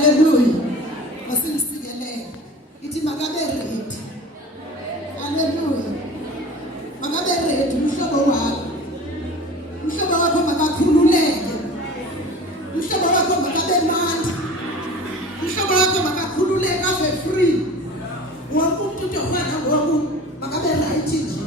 Hallelujah. Masingisikelele. Ithi makabe ready. Hallelujah. Makabe ready umhlobo wakho. Umhlobo wakho makakhululeke. Umhlobo wakho makabe mandi. Umhlobo wakho makakhululeke ave free. Wonke umuntu uyohwana ngoku makabe right nje.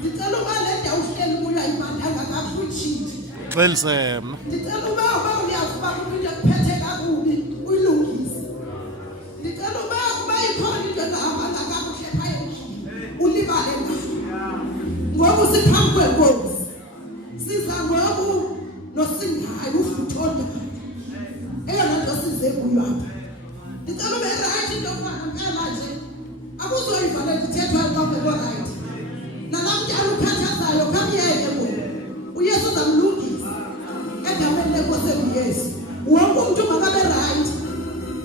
Ngicela uma le ndawo uhleli kuyo imali angakafuthisi. Xelisema. Ngicela uma uyavuka into ekuphethe kakubi uyilungise. Ngicela uma ikhona into engahamba kakuhle phaya endlini ulibale ngayo. Ngoba usiphambi kwenkosi. Siza ngoku nosingayo ufuthonda. Eyona nto size kuyo apha. Ngicela ube right into okufana ngala nje. Akuzoyivala ngithethwa konke ko right. Nalamjalo ukhathazayo kamyeke ngoku. uYesu uzamlungisa. Egameni lenkosi uYesu. Wonke umuntu makabe right.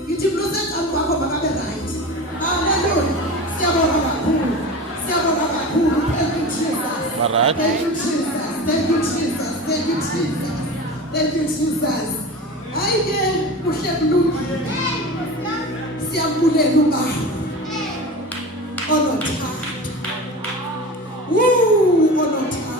Ithi mlosenza kwakho makabe right. Hallelujah. Siyabonga kakhulu. Siyabonga kakhulu. Thank you Jesus. Right. Thank you Jesus. Thank you Jesus. Thank you Jesus. Thank you Jesus. Hayike kuhle kulungile. Siyabulela uba. Onothando. Onothando.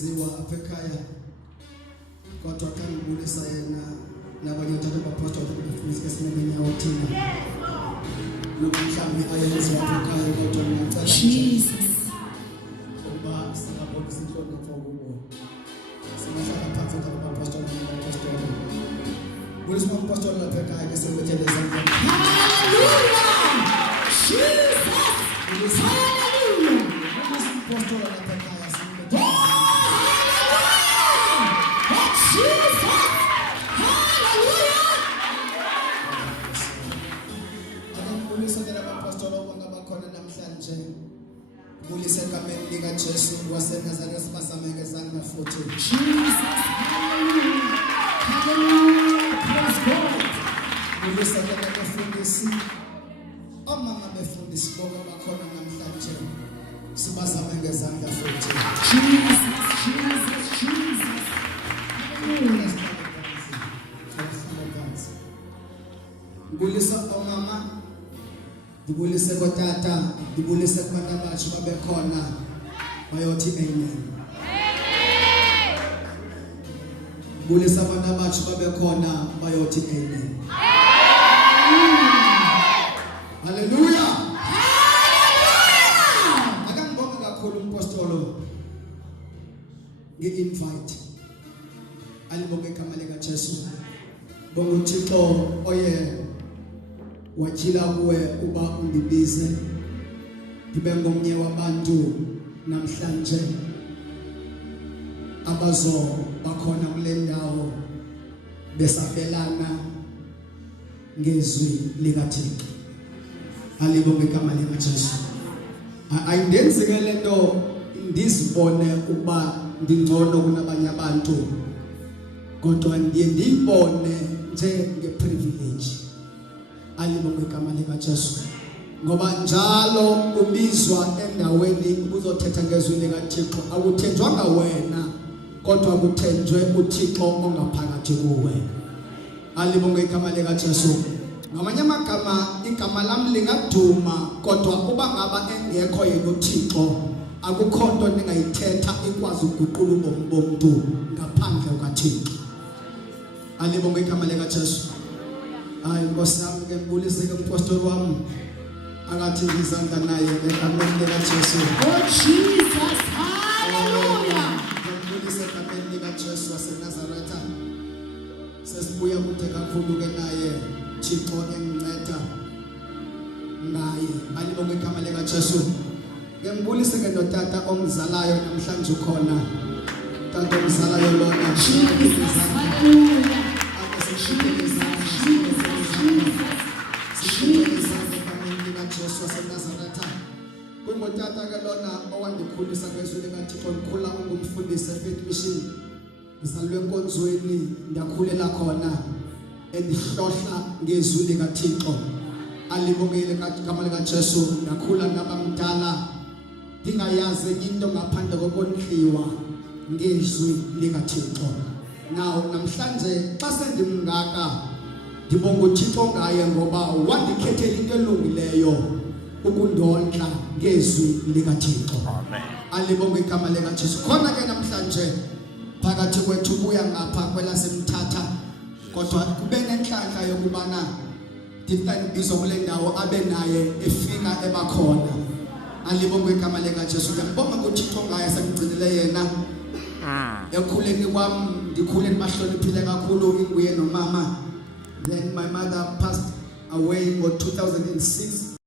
kwenziwa apha ekhaya kodwa xa ngibulisa yena nabanye otata bapostoli befundisa esinene nyawo thina nomhlawumbe ayenziwa apha ekhaya kodwa ngiyacela Jesus ukuba singabonisa inhlonipho kubo singahlala phansi kwabapostoli nabapostoli bulisa umapostoli lapha ekhaya ke sebetheleza hallelujah Jesus hallelujah bulisa umapostoli lapha ekhaya sebetheleza Bulisa egameni lika Jesu waseNazaretha sibasameke sanga futhi Jesus hallelujah praise God bulisa abafundisi omama befundisi bonke abakhona namhlanje sibasameke sanga futhi Jesus bulisa omama dibulise kotata dibulise kubantu abatsha babekhona bayothi amen bulisa abantu abatsha babekhona bayothi amen hallelujah akangibonga kakhulu umpostolo nge-invite alibonge igama lika Jesu bonga uThixo oye wajila kuwe uba undibize ndibe ngomnye wabantu namhlanje abazo bakhona kule ndawo besabelana ngezwi likaThixo alibonge igama lika Jesu ayindenzeke lento ndizibone ukuba ndingcono kunabanye abantu kodwa ndiye ndiyibone njengeprivilege alibonge igama lika Jesu ngoba njalo ubizwa endaweni uzothetha ngezwi likaThixo akuthenjwanga wena kodwa kuthenjwe uThixo ongaphakathi kuwe alibonge igama lika Jesu ngamanye amagama igama lami lingaduma kodwa uba ngaba engekho yena uThixo akukho nto ningayithetha ikwazi ukuguqula ubomi bomntu ngaphandle kukaThixo alibonge igama lika Jesu hayi Nkosi yami ke ngibulise ke umpostoli wami akathi ngizandla naye egameni lika Jesu oh Jesus hallelujah ngibulise egameni lika Jesu waseNazaretha sesibuya kude kakhulu ke naye Thixo enginceda naye alibonge igama lika Jesu ngibulise ke notata omzalayo namhlanje ukhona tata omzalayo lona Jesus hallelujah Jesu waseNazaretha kungotata ke lona owandikhulisa ngezwi likaThixo ngikhula ungumfundisi eFaith Mission ngizalwe enkonzweni ndakhulela khona endihlohla ngezwi likaThixo alibongele igama likaJesu ngakhula nabamdala ndingayazi into ngaphandle kokondliwa ngezwi likaThixo nawo namhlanje xa sendimngaka ndibonga uThixo ngaye ngoba wandikhethela into elungileyo ukundondla ngezwi likaThixo amen alibonge igama likaJesu khona ke namhlanje phakathi kwethu buya ngapha kwelasemthatha kodwa kube nenhlanhla yokubana ndifanibizo kule ndawo abe naye efika ebakhona alibonge igama likaJesu ngiyabonga uThixo ngaye sengigcinele yena ekhuleni kwami ndikhule nibahloniphile kakhulu inguye nomama. Then my mother passed away in 2006